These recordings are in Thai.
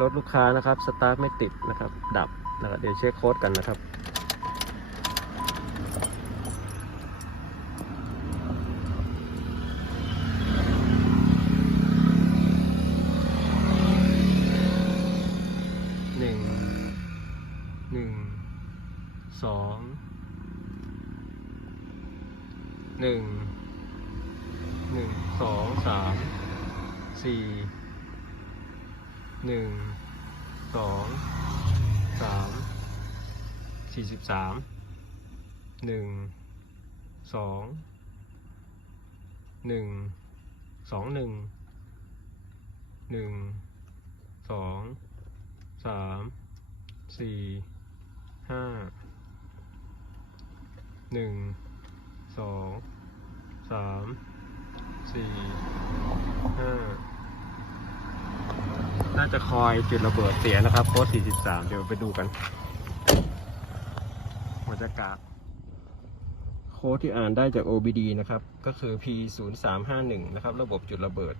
รถลูกค้านะครับสตาร์ทไม่ติดนะครับ ดับนะครับเดี๋ยวเช็คโค้ดกันนะครับหนึ่งหนึ่งสองหนึ่งหนึ่งสองสามสี่ หนึ่งสองสามสี่สิบสามหนึ่งสองหนึ่งสองหนึ่งหนึ่งสองสามสี่ห้าหนึ่งสองสามสี่ห้า น่าจะคอยจุดระเบิดเสียนะครับโค้ด43 เดี๋ยวไปดูกันบรรยากาศโค้ดที่อ่านได้จาก OBD นะครับ ก็คือ P0351 นะครับ ระบบจุดระเบิด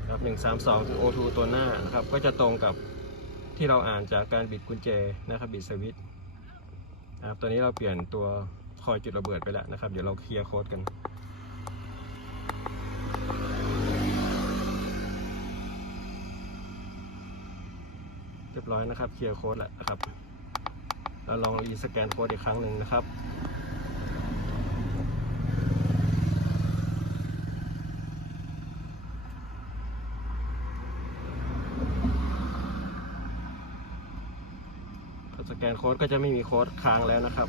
นะครับ132คือ O2 ตัวหน้านะครับ ก็จะตรงกับที่เราอ่านจากการบิดกุญแจนะครับบิดสวิตช์นะครับตอนนี้เราเปลี่ยนตัวคอยจุดระเบิดไปแล้วนะครับ เดี๋ยวเราเคลียร์โค้ดกัน รียบร้อยนะครับเคลียร์โค้ดแล้วนะครับเราลองรีสแกนโค้ดอีกครั้งหนึ่งนะครับพอสแกนโค้ดก็จะไม่มีโค้ดค้างแล้วนะครับ